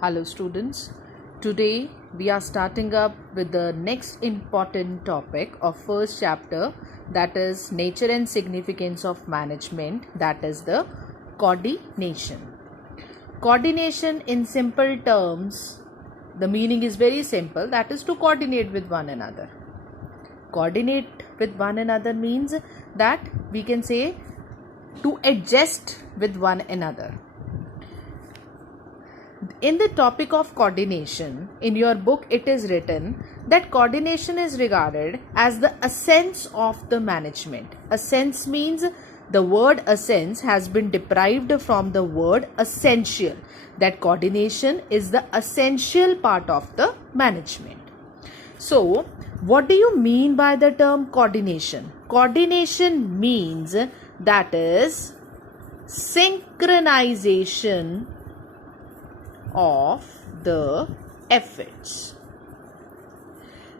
Hello students, today we are starting up with the next important topic of first chapter, that is nature and significance of management, that is the coordination. Coordination in simple terms, the meaning is very simple, that is to coordinate with one another. Coordinate with one another means that we can say to adjust with one another. In the topic of coordination, in your book it is written that coordination is regarded as the essence of the management. Essence means the word essence has been derived from the word essential. That coordination is the essential part of the management. So, what do you mean by the term coordination? Coordination means that is synchronization of the efforts.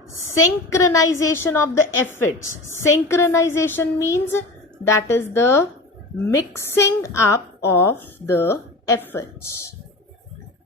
Synchronization of the efforts. Synchronization means that is the mixing up of the efforts.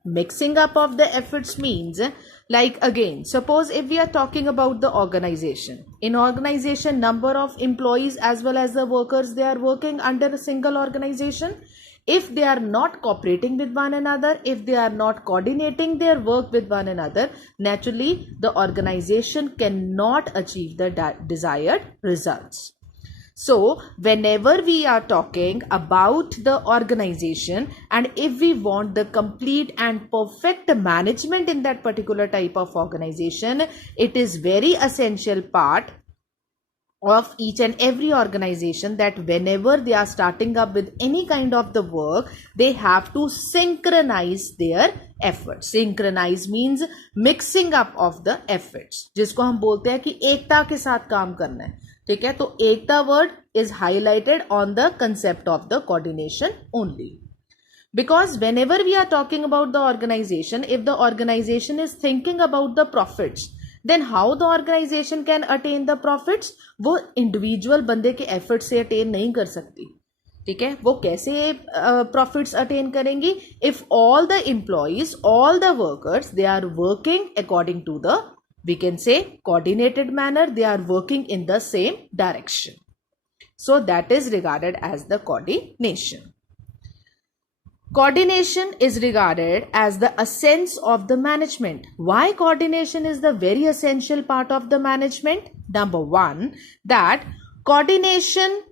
Mixing up of the efforts means, like again, suppose if we are talking about the organization. In organization, number of employees as well as the workers, they are working under a single organization. If they are not cooperating with one another, if they are not coordinating their work with one another, naturally the organization cannot achieve the desired results. So, whenever we are talking about the organization and if we want the complete and perfect management in that particular type of organization, it is very essential part of each and every organization that whenever they are starting up with any kind of the work, they have to synchronize their efforts. Synchronize means mixing up of the efforts, जिसको हम बोलते हैं कि एकता के साथ काम करना है. ठीक है, तो एकता word is highlighted on the concept of the coordination only. Because whenever we are talking about the organization, if the organization is thinking about the profits, then how the organization can attain the profits? वो individual बंदे के effort से attain नहीं कर सकती. ठीक है, वो कैसे profits attain करेंगी? If all the employees, all the workers, they are working according to the, we can say, coordinated manner, they are working in the same direction. So that is regarded as the coordination. Coordination is regarded as the essence of the management. Why coordination is the very essential part of the management? Number one, that coordination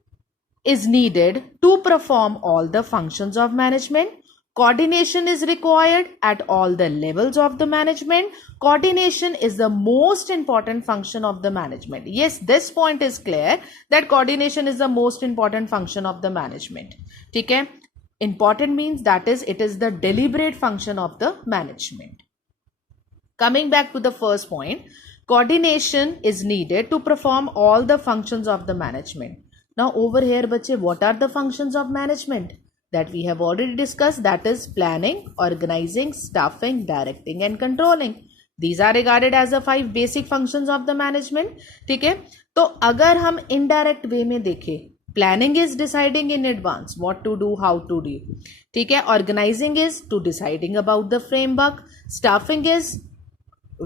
is needed to perform all the functions of management. Coordination is required at all the levels of the management. Coordination is the most important function of the management. Yes, this point is clear that coordination is the most important function of the management. ठीक है? Important means that is, it is the deliberate function of the management. Coming back to the first point, coordination is needed to perform all the functions of the management. Now over here, bache, what are the functions of management? That we have already discussed, that is planning, organizing, staffing, directing and controlling. These are regarded as the 5 basic functions of the management. ठीक है, तो अगर हम indirect way में देखें, planning is deciding in advance what to do, how to do. ठीक है, organizing is to deciding about the framework. Staffing is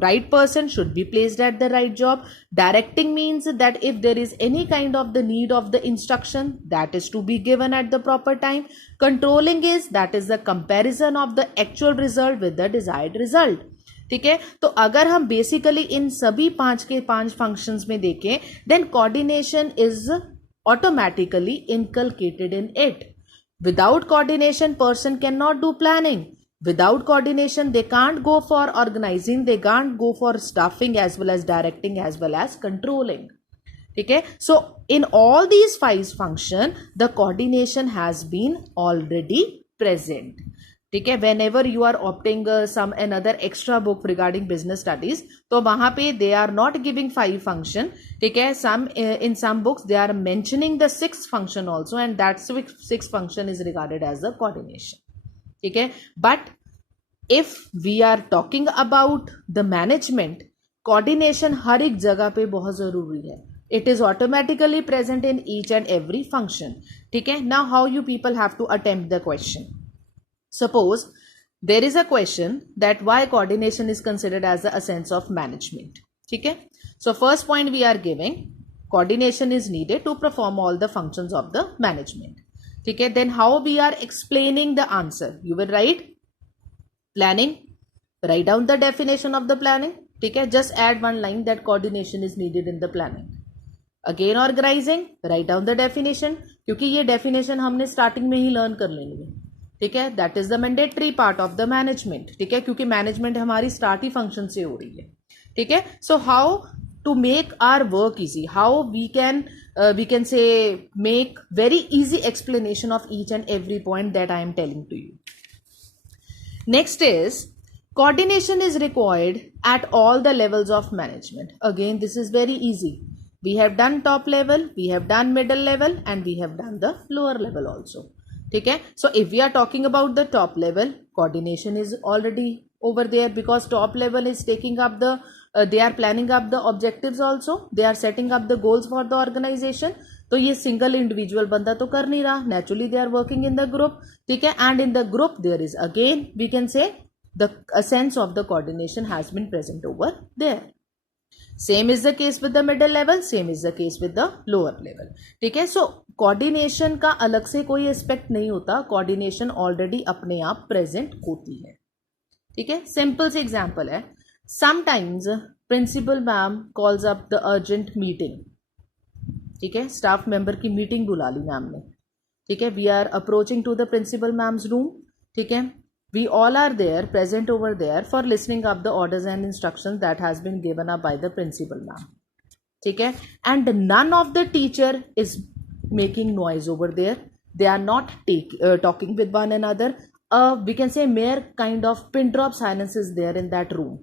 right person should be placed at the right job. Directing means that if there is any kind of the need of the instruction, that is to be given at the proper time. Controlling is that is the comparison of the actual result with the desired result. ठीक है, तो अगर हम basically इन सभी 5 के 5 functions में देखें, then coordination is automatically inculcated in it. Without coordination, person cannot do planning. Without coordination, they can't go for organizing, they can't go for staffing as well as directing as well as controlling. Okay, so in all these 5 functions, the coordination has been already present. Okay, whenever you are opting some another extra book regarding business studies, तो वहाँ पे they are not giving 5 function. ठीक है, some in some books they are mentioning the 6th function also, and that 6th function is regarded as the coordination. ठीक है, but if we are talking about the management, coordination हर एक जगह पे बहुत जरूरी है. It is automatically present in each and every function. ठीक है, now how you people have to attempt the question. Suppose there is a question that why coordination is considered as the essence of management. ठीक है, so first point we are giving coordination is needed to perform all the functions of the management. ठीक है, then how we are explaining the answer? You will write planning, write down the definition of the planning. ठीक है, just add one line that coordination is needed in the planning. Again organizing, write down the definition, क्योंकि ये definition हमने starting में ही learn कर लेनी है. ठीक है, that is the mandatory part of the management. ठीक है, क्योंकि मैनेजमेंट हमारी स्टार्ट ही फंक्शन से हो रही है. ठीक है, so how to make our work easy, how we can say make very easy explanation of each and every point that I am telling to you. Next is coordination is required at all the levels of management. Again, this is very easy. We have done top level, we have done middle level, and we have done the lower level also. ठीक है, so if we are talking about the top level, coordination is already over there because top level is taking up the they are planning up the objectives also, they are setting up the goals for the organization. तो ये single individual बंदा तो कर नहीं रहा, naturally they are working in the group. ठीक है, and in the group there is again we can say the sense of the coordination has been present over there. Same is the case with the middle level, same is the case with the lower level. ठीक है, so coordination का अलग से कोई aspect नहीं होता, coordination already अपने आप प्रेजेंट होती है. ठीक है, सिंपल से एग्जाम्पल है, sometimes principal ma'am calls up the urgent meeting. ठीक है, स्टाफ मेंबर की मीटिंग बुला ली मैम ने. ठीक है, we are approaching to the principal ma'am's room. ठीक है, we all are there present over there for listening up the orders and instructions that has been given up by the principal ma'am. ठीक है, and none of the teacher is making noise over there, they are not talking with one another. We can say mere kind of pin drop silence is there in that room.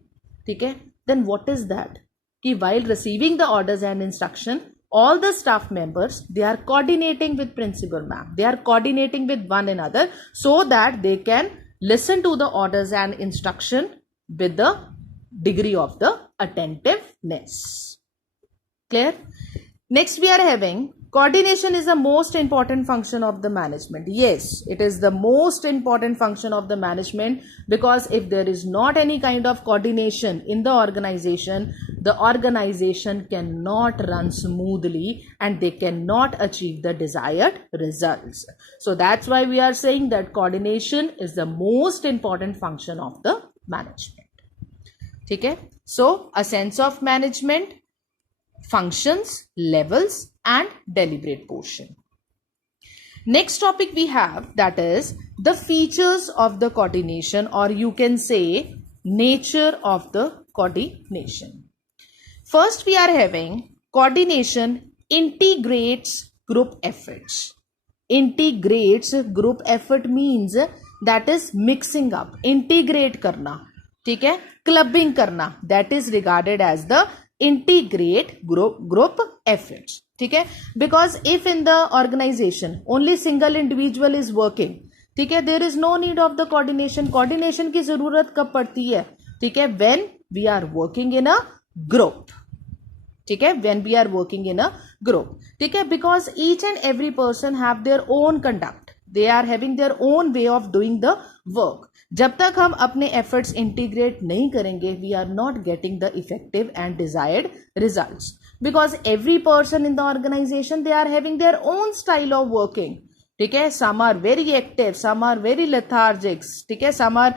ठीक है, then what is that? कि while receiving the orders and instruction, all the staff members, they are coordinating with principal ma'am, they are coordinating with one another so that they can listen to the orders and instruction with the degree of the attentiveness. Clear? Next we are having coordination is the most important function of the management. Yes, it is the most important function of the management because if there is not any kind of coordination in the organization cannot run smoothly and they cannot achieve the desired results. So that's why we are saying that coordination is the most important function of the management. ठीक है, so a sense of management, functions, levels and deliberate portion. Next topic we have, that is the features of the coordination, or you can say nature of the coordination. First we are having coordination integrates group efforts. Integrates group effort means that is mixing up, integrate करना. ठीक है, clubbing करना, that is regarded as the integrate group efforts. ठीक है, because if in the organization only single individual is working, ठीक है, there is no need of the coordination. coordination की जरूरत कब पड़ती है? ठीक है, when we are working in a group. ठीक है, when we are working in a group. ठीक है, because each and every person have their own conduct, they are having their own way of doing the work. जब तक हम अपने efforts integrate नहीं करेंगे, we are not getting the effective and desired results. Because every person in the organization, they are having their own style of working. ठीक है, some are very active, some are very lethargic. ठीक है, some are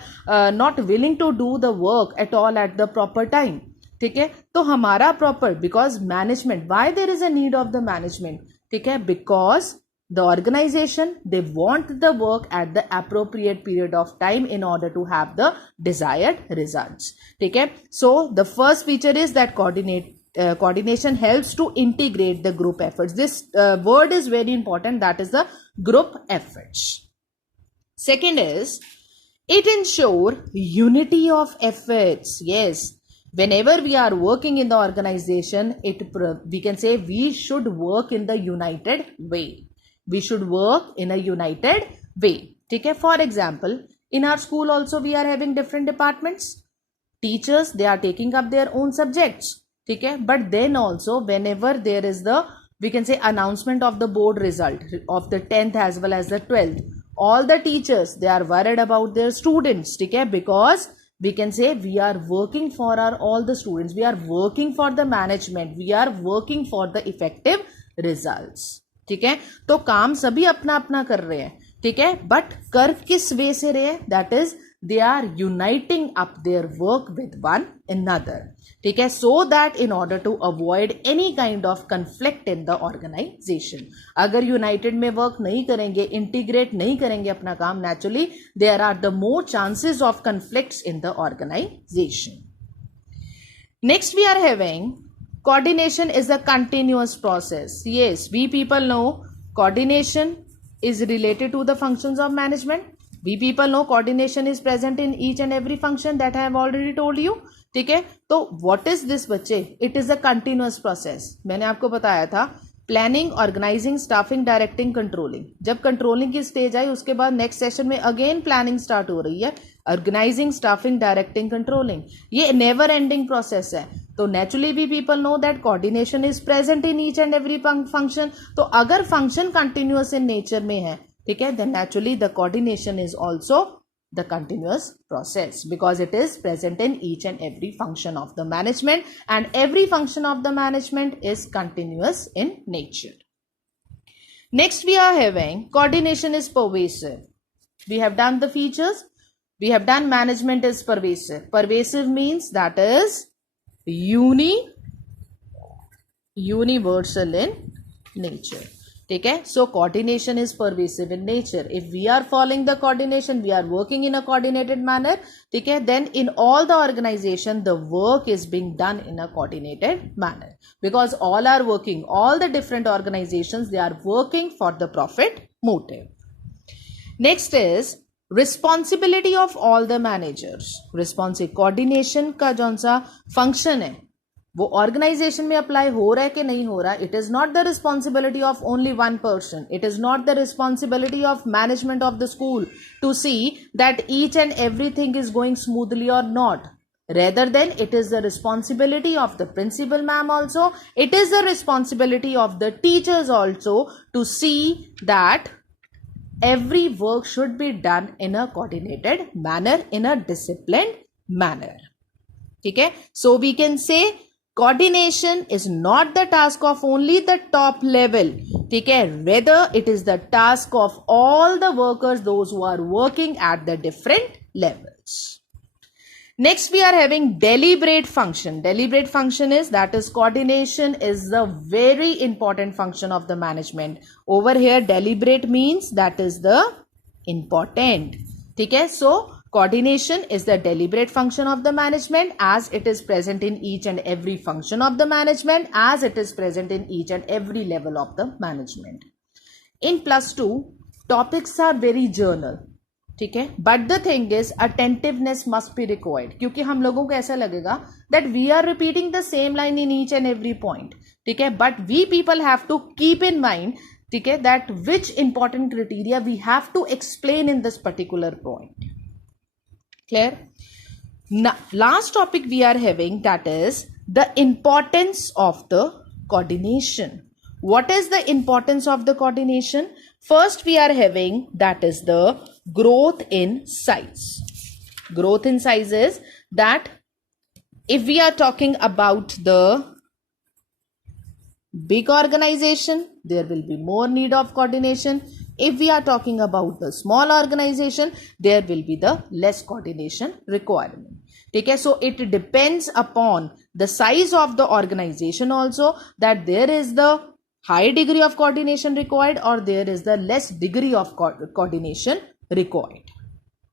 not willing to do the work at all at the proper time. ठीक है, तो हमारा proper, because management, why there is a need of the management? ठीक है, because the organization, they want the work at the appropriate period of time in order to have the desired results. ठीक है, so the first feature is that coordination helps to integrate the group efforts. This word is very important, that is the group efforts. Second is it ensure unity of efforts. Yes, whenever we are working in the organization, we can say we should work in the united way. We should work in a united way. ठीक है, for example, in our school also we are having different departments. Teachers, they are taking up their own subjects. ठीक है, but then also whenever there is the, we can say, announcement of the board result of the 10th as well as the 12th, all the teachers, they are worried about their students, ठीक है, because we can say we are working for our all the students, we are working for the management, we are working for the effective results, ठीक है. तो काम सभी अपना अपना कर रहे हैं, ठीक है, बट कर किस वे से रहे हैं, that is they are uniting up their work with one another, ठीक है, so that in order to avoid any kind of conflict in the organization. अगर united में work नहीं करेंगे, integrate नहीं करेंगे अपना काम, naturally there are the more chances of conflicts in the organization. Next we are having coordination is a continuous process. Yes, we people know coordination is related to the functions of management. We people know coordination is present in each and every function that I have already told you, ठीक है. तो what is this बच्चे? It is a continuous process. मैंने आपको बताया था planning, organising, staffing, directing, controlling. जब controlling की स्टेज आई उसके बाद नेक्स्ट सेशन में अगेन प्लानिंग स्टार्ट हो रही है, ऑर्गेनाइजिंग, स्टाफिंग, डायरेक्टिंग, कंट्रोलिंग. ये नेवर एंडिंग प्रोसेस है. तो naturally we people know that coordination is present in each and every function. तो अगर फंक्शन कंटिन्यूअस इन नेचर में है, ठीक है, then naturally the coordination is also the continuous process because it is present in each and every function of the management, and every function of the management is continuous in nature. Next we are having coordination is pervasive. We have done the features, we have done management is pervasive. Pervasive means that is universal in nature, ठीक है. So coordination is pervasive in nature. If we are following the coordination, we are working in a coordinated manner, ठीक है, then in all the organization the work is being done in a coordinated manner because all are working, all the different organizations, they are working for the profit motive. Next is responsibility of all the managers. coordination का जौन सा function है वो organisation में apply हो रहा है कि नहीं हो रहा. It is not the responsibility of only one person, it is not the responsibility of management of the school to see that each and everything is going smoothly or not. Rather than it is the responsibility of the principal ma'am also, it is the responsibility of the teachers also to see that every work should be done in a coordinated manner, in a disciplined manner, ठीक है. So we can say coordination is not the task of only the top level, ठीक है, rather it is the task of all the workers, those who are working at the different levels. Next we are having deliberate function. Deliberate function is that is coordination is the very important function of the management. Over here deliberate means that is the important, ठीक है. So coordination is the deliberate function of the management as it is present in each and every function of the management, as it is present in each and every level of the management. In +2, topics are very general, ठीक है, but the thing is attentiveness must be required क्योंकि हम लोगों को ऐसा लगेगा that we are repeating the same line in each and every point, ठीक है, but we people have to keep in mind, ठीक है, that which important criteria we have to explain in this particular point. Clear? Now, last topic we are having that is the importance of the coordination. What is the importance of the coordination? First we are having that is the growth in size. Growth in size is that if we are talking about the big organization, there will be more need of coordination. If we are talking about the small organization, there will be the less coordination requirement, ठीक है. So it depends upon the size of the organization also that there is the high degree of coordination required or there is the less degree of coordination required,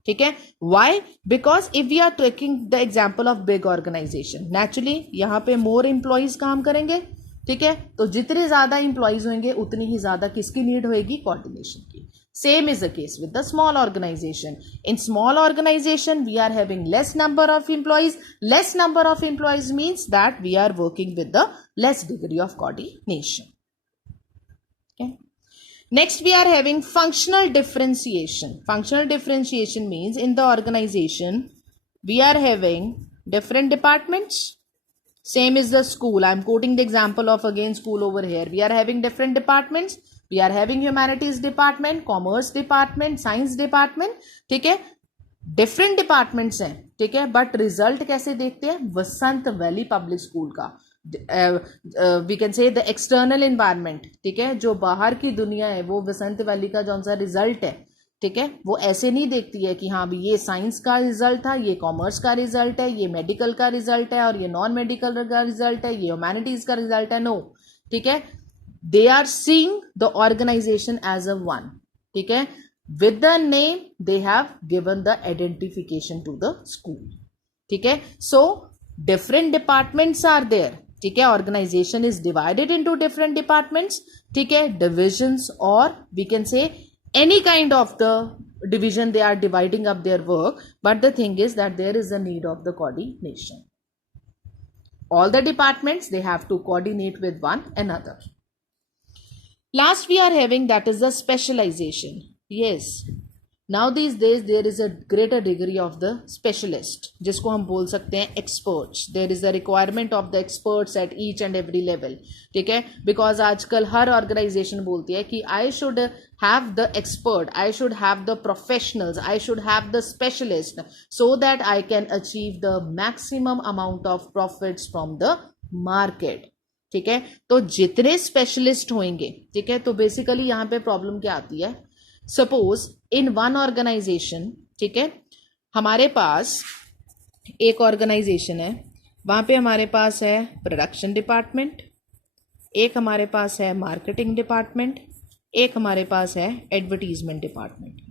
ठीक है. Why? Because if we are taking the example of big organization, naturally यहाँ पे more employees काम करेंगे, ठीक है, तो जितने ज्यादा इंप्लॉइज होंगे उतनी ही ज्यादा किसकी नीड होगी, कोऑर्डिनेशन की. Same is the case with the small organisation. In small organisation we are having less number of employees. Less number of employees means that we are working with the less degree of coordination. Next we are having functional differentiation. Functional differentiation means in the organization we are having different departments. Same is the school. I am quoting the example of again school over here. We are having different departments. We are having humanities department, commerce department, science department, ठीक है, different departments हैं, ठीक है, but result कैसे देखते हैं? Vasant Valley Public School का, we can say the external environment, ठीक है, जो बाहर की दुनिया है वो वसंत वैली का जो सा रिजल्ट है, ठीक है, वो ऐसे नहीं देखती है कि हाँ भी ये साइंस का रिजल्ट था, ये कॉमर्स का रिजल्ट है, ये मेडिकल का रिजल्ट है, और ये नॉन मेडिकल का रिजल्ट है, ये ह्यूमैनिटीज का रिजल्ट है। नो, ठीक है, they are seeing the organisation as a one, ठीक है, with the name they have given the identification to the school, ठीक है। So different departments are there, ठीक है, organization is divided into different departments, ठीक है, divisions, or we can say any kind of the division they are dividing up their work, but the thing is that there is a need of the coordination. All the departments, they have to coordinate with one another. Last we are having, that is the specialization. Yes, now these days there is a greater degree of the specialist, जिसको हम बोल सकते हैं experts. There is a requirement of the experts at each and every level, ठीक है, because आजकल हर organization बोलती है कि I should have the expert, I should have the professionals, I should have the specialist, so that I can achieve the maximum amount of profits from the market, ठीक है। तो जितने स्पेशलिस्ट होंगे, ठीक है, तो बेसिकली यहाँ पे प्रॉब्लम क्या आती है? सपोज इन वन ऑर्गेनाइजेशन, ठीक है, हमारे पास एक ऑर्गेनाइजेशन है, वहां पे हमारे पास है प्रोडक्शन डिपार्टमेंट, एक हमारे पास है मार्केटिंग डिपार्टमेंट, एक हमारे पास है एडवर्टीजमेंट डिपार्टमेंट।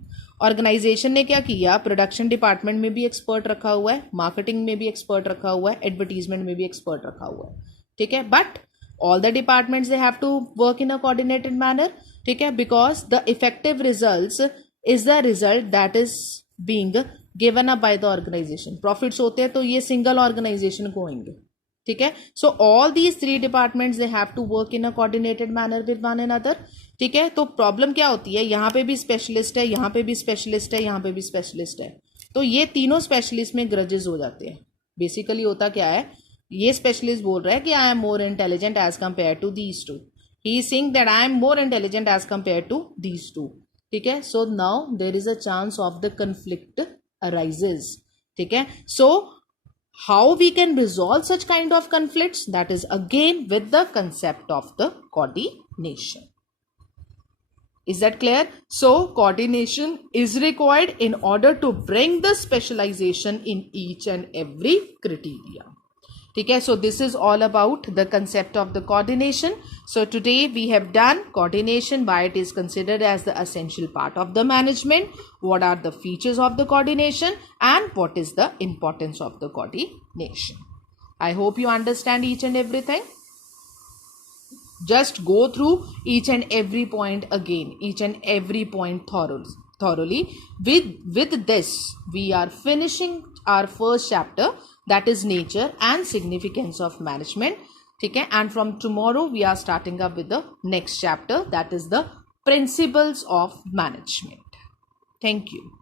ऑर्गेनाइजेशन ने क्या किया? प्रोडक्शन डिपार्टमेंट में भी एक्सपर्ट रखा हुआ है, मार्केटिंग में भी एक्सपर्ट रखा हुआ है, एडवर्टीजमेंट में भी एक्सपर्ट रखा हुआ है, ठीक है, but all the departments they have to work in a coordinated manner, ठीक है, because the effective results is the result that is being given up by the organization. Profits होते हैं तो ये single organization को होंगे, ठीक है। So all these three departments they have to work in a coordinated manner with one another, ठीक है। तो प्रॉब्लम क्या होती है? यहाँ पे भी स्पेशलिस्ट है, यहाँ पे भी स्पेशलिस्ट है, यहाँ पे भी स्पेशलिस्ट है, तो ये तीनों स्पेशलिस्ट में ग्रजेस हो जाते हैं। बेसिकली होता क्या है? ये स्पेशलिस्ट बोल रहा है कि I am more intelligent as compare to these two, he is saying that I am more intelligent as compare to these two, ठीक है। So now there is a chance of the conflict arises, ठीक है। So how we can resolve such kind of conflicts? That is again with the concept of the coordination. Is that clear? So coordination is required in order to bring the specialization in each and every criteria. ठीक है, so this is all about the concept of the coordination. So today we have done coordination, why it is considered as the essential part of the management, what are the features of the coordination, and what is the importance of the coordination. I hope you understand each and everything. Just go through each and every point again, each and every point thoroughly. With this, we are finishing our first chapter, that is nature and significance of management, ठीक है, and from tomorrow we are starting up with the next chapter, that is the principles of management. Thank you.